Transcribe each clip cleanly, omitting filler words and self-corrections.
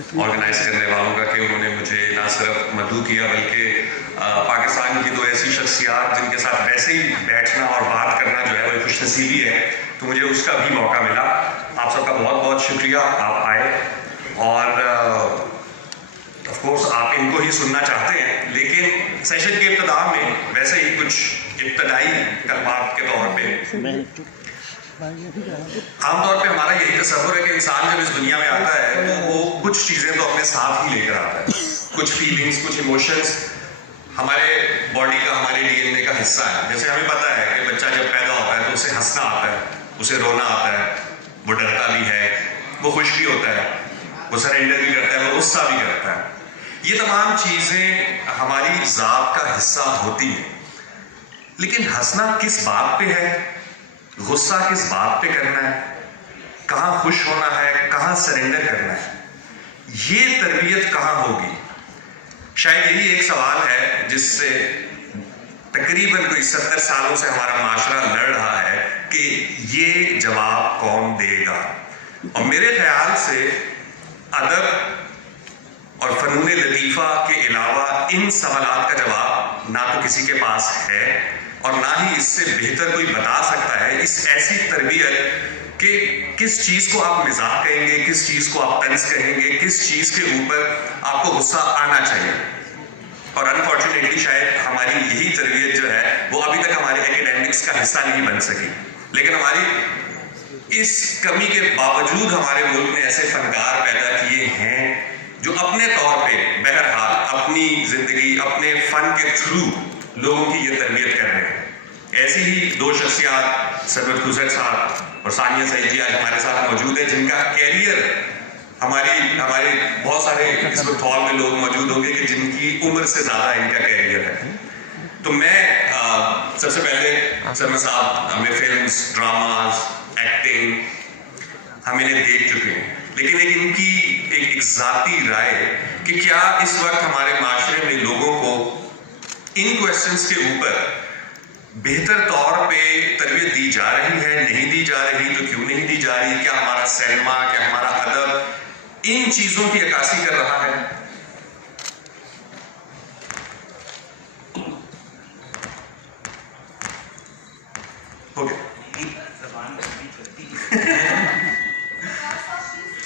Organise کرنے والوں کا کہ انہوں نے مجھے نہ صرف مدعو کیا بلکہ پاکستان کی دو ایسی شخصیات جن کے ساتھ ویسے ہی بیٹھنا اور بات کرنا جو ہے وہ خوش نصیبی ہے، تو مجھے اس کا بھی موقع ملا. آپ سب کا بہت بہت شکریہ، آپ آئے اور آف کورس آپ ان کو ہی سننا چاہتے ہیں، لیکن سیشن کے ابتدا میں ویسے ہی کچھ ابتدائی کلمات کے طور پہ عام طور پہ ہمارا یہی تصور ہے کہ انسان جب اس دنیا میں آتا ہے تو وہ کچھ چیزیں تو اپنے ساتھ ہی لے کر آتا ہے، کچھ فیلنگز، کچھ ایموشنز ہمارے باڈی کا، ہمارے ڈی این اے کا حصہ ہے. جیسے ہمیں پتہ ہے کہ بچہ جب پیدا ہوتا ہے تو اسے ہنسنا آتا ہے، اسے رونا آتا ہے، وہ ڈرتا بھی ہے، وہ خوش بھی ہوتا ہے، وہ سرنڈر بھی کرتا ہے، وہ غصہ بھی کرتا ہے. یہ تمام چیزیں ہماری ذات کا حصہ ہوتی ہیں، لیکن ہنسنا کس بات پہ ہے، غصہ کس بات پہ کرنا ہے، کہاں خوش ہونا ہے، کہاں سرنڈر کرنا ہے، یہ تربیت کہاں ہوگی؟ شاید یہی ایک سوال ہے جس سے تقریباً کوئی 70 سالوں سے ہمارا معاشرہ لڑ رہا ہے کہ یہ جواب کون دے گا. اور میرے خیال سے ادب اور فنون لطیفہ کے علاوہ ان سوالات کا جواب نہ تو کسی کے پاس ہے اور نہ ہی اس سے بہتر کوئی بتا سکتا ہے. اس ایسی تربیت کہ کس چیز کو آپ مزاح کہیں گے، کس چیز کو آپ طنز کہیں گے، کس چیز کے اوپر آپ کو غصہ آنا چاہیے. اور انفارچونیٹلی شاید ہماری یہی تربیت جو ہے وہ ابھی تک ہمارے ایکیڈیمکس کا حصہ نہیں بن سکی. لیکن ہماری اس کمی کے باوجود ہمارے ملک نے ایسے فنکار پیدا کیے ہیں جو اپنے طور پہ بہرحال اپنی زندگی، اپنے فن کے تھرو لوگوں کی یہ تربیت کر رہے ہیں. ایسی ہی دو شخصیات سرورت خسر صاحب اور ثانیہ سعید جی آج ہمارے ساتھ موجود ہیں، جن کا کیریئر ہمارے بہت سارے اس وقت ہال میں لوگ موجود ہوں گے کہ جن کی عمر سے زیادہ ان کا کیریئر ہے. تو میں سب سے پہلے سرور صاحب ہمیں فلمز، ڈراماز، ایکٹنگ ہم انہیں دیکھ چکے ہیں، لیکن ان کی ایک ذاتی رائے کہ کیا اس وقت ہمارے معاشرے میں لوگوں کو ان کویسچنز کے اوپر بہتر طور پہ تربیت دی جا رہی ہے، نہیں دی جا رہی، تو کیوں نہیں دی جا رہی؟ کیا ہمارا سینما، کیا ہمارا ادب ان چیزوں کی عکاسی کر رہا ہے؟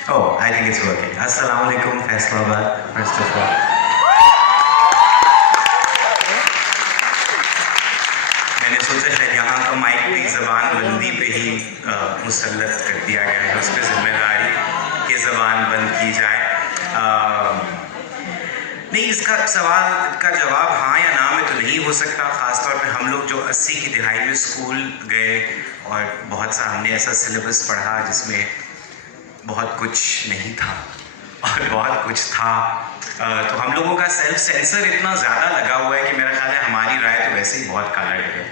Oh, I think it's working. Assalamu alaikum, Faisalabad, first of all. میں نے سوچا شاید یہاں کا مائک بھی زبان بندی پہ ہی مسلط کر دیا گیا ہے، اس پہ ذمہ داری کہ زبان بند کی جائے. نہیں، اس کا سوال کا جواب ہاں یا نہ میں تو نہیں ہو سکتا، خاص طور پہ ہم لوگ جو 80 کی دہائی میں اسکول گئے اور بہت سا ہم نے ایسا سلیبس پڑھا جس میں بہت کچھ نہیں تھا اور بہت کچھ تھا. تو ہم لوگوں کا سیلف سینسر اتنا زیادہ لگا ہوا ہے کہ میرا خیال ہے ہماری رائے تو ویسے ہی بہت کالرڈ ہے.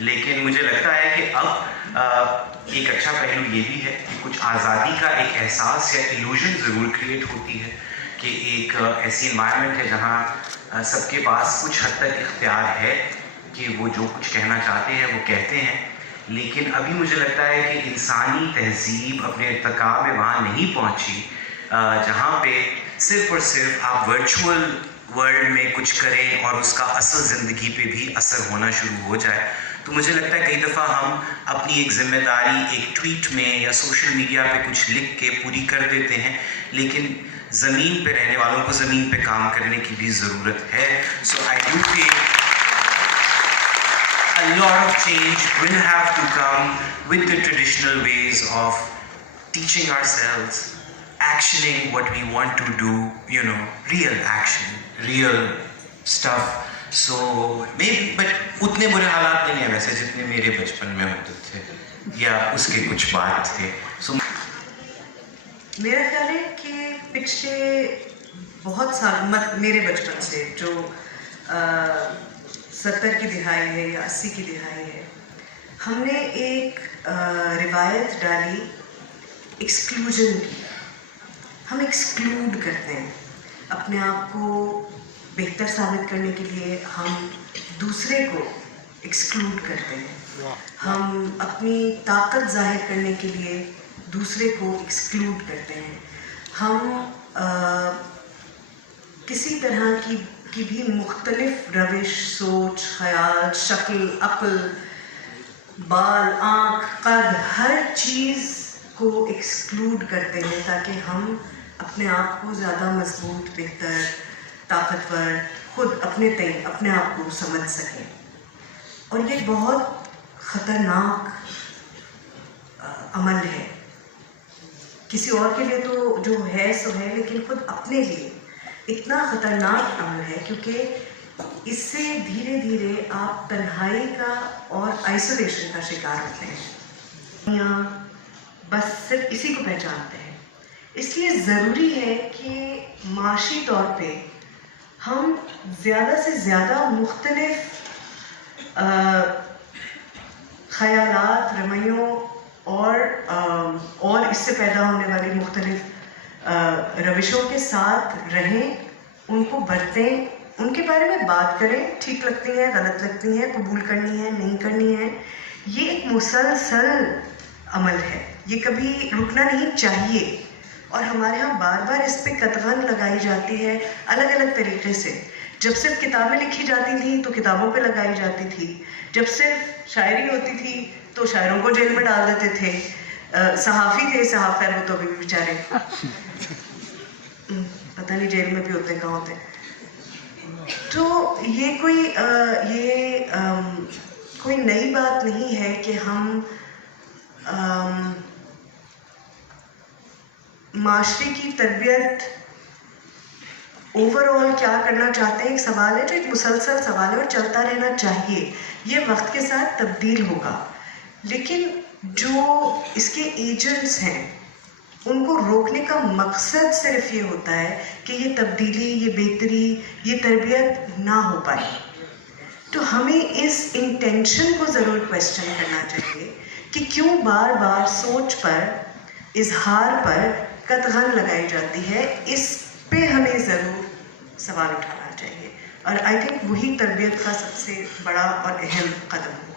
لیکن مجھے لگتا ہے کہ اب ایک اچھا پہلو یہ بھی ہے کہ کچھ آزادی کا ایک احساس یا ایلوژن ضرور کریٹ ہوتی ہے کہ ایک ایسی انوائرمنٹ ہے جہاں سب کے پاس کچھ حد تک اختیار ہے کہ وہ جو کچھ کہنا چاہتے ہیں وہ کہتے ہیں. لیکن ابھی مجھے لگتا ہے کہ انسانی تہذیب اپنے ارتقاء میں وہاں نہیں پہنچی جہاں پہ صرف اور صرف آپ ورچوئل ورلڈ میں کچھ کریں اور اس کا اصل زندگی پہ بھی اثر ہونا شروع ہو جائے. تو مجھے لگتا ہے کئی دفعہ ہم اپنی ایک ذمہ داری ایک ٹویٹ میں یا سوشل میڈیا پہ کچھ لکھ کے پوری کر دیتے ہیں، لیکن زمین پہ رہنے والوں کو زمین پہ کام کرنے کی بھی ضرورت ہے. So I do feel a lot of change will have to come with the traditional ways of teaching ourselves, actioning what we want to do, you know, real action, real stuff. So maybe, but اتنے برے حالات نہیں ہیں ویسے جتنے میرے بچپن میں ہوتے تھے یا اس کے کچھ بات تھے. So میرا خیال ہے کہ پچھلے بہت سال میرے بچپن سے جو 70 کی دہائی ہے یا 80 کی دہائی ہے، ہم نے ایک روایت ڈالی ایکسکلوژن کی. ہم ایکسکلوڈ کرتے ہیں اپنے آپ کو بہتر ثابت کرنے کے لیے، ہم دوسرے کو ایکسکلوڈ کرتے ہیں. ہم اپنی طاقت ظاہر کرنے کے لیے دوسرے کو ایکسکلوڈ کرتے ہیں. ہم کسی طرح کی بھی مختلف روش، سوچ، خیال، شکل، عقل، بال، آنکھ، قد، ہر چیز کو ایکسکلوڈ کرتے ہیں تاکہ ہم اپنے آپ کو زیادہ مضبوط، بہتر، طاقتور، خود اپنے آپ کو سمجھ سکیں. اور یہ بہت خطرناک عمل ہے. کسی اور کے لیے تو جو ہے سو ہے، لیکن خود اپنے لیے اتنا خطرناک عمل ہے، کیونکہ اس سے دھیرے دھیرے آپ تنہائی کا اور آئسولیشن کا شکار ہوتے ہیں. یہاں بس صرف اسی کو پہچانتے ہیں. اس لیے ضروری ہے کہ معاشی طور پہ ہم زیادہ سے زیادہ مختلف خیالات، رویوں اور اس سے پیدا ہونے والی مختلف روشوں کے ساتھ رہیں، ان کو برتیں، ان کے بارے میں بات کریں. ٹھیک لگتی ہیں، غلط لگتی ہیں، قبول کرنی ہے، نہیں کرنی ہے. یہ ایک مسلسل عمل ہے، یہ کبھی رکنا نہیں چاہیے. اور ہمارے ہاں بار بار اس پہ قدغن لگائی جاتی ہے الگ الگ طریقے سے. جب صرف کتابیں لکھی جاتی تھیں تو کتابوں پہ لگائی جاتی تھی. جب صرف شاعری ہوتی تھی تو شاعروں کو جیل میں ڈال دیتے تھے. صحافی تھے، صحاف خیر وہ تو ابھی بھی بیچارے پتہ نہیں جیل میں بھی ہوتے کہاں ہوتے. تو یہ کوئی نئی بات نہیں ہے کہ ہم معاشرے کی تربیت اوور آل کیا کرنا چاہتے ہیں. ایک سوال ہے جو ایک مسلسل سوال ہے اور چلتا رہنا چاہیے. یہ وقت کے ساتھ تبدیل ہوگا، لیکن جو اس کے ایجنٹس ہیں ان کو روکنے کا مقصد صرف یہ ہوتا ہے کہ یہ تبدیلی، یہ بہتری، یہ تربیت نہ ہو پائے. تو ہمیں اس انٹینشن کو ضرور کویسچن کرنا چاہیے کہ کیوں بار بار سوچ پر، اظہار پر قدغن لگائی جاتی ہے. اس پہ ہمیں ضرور سوال اٹھانا چاہیے. اور آئی تھنک وہی تربیت کا سب سے بڑا اور اہم قدم ہے.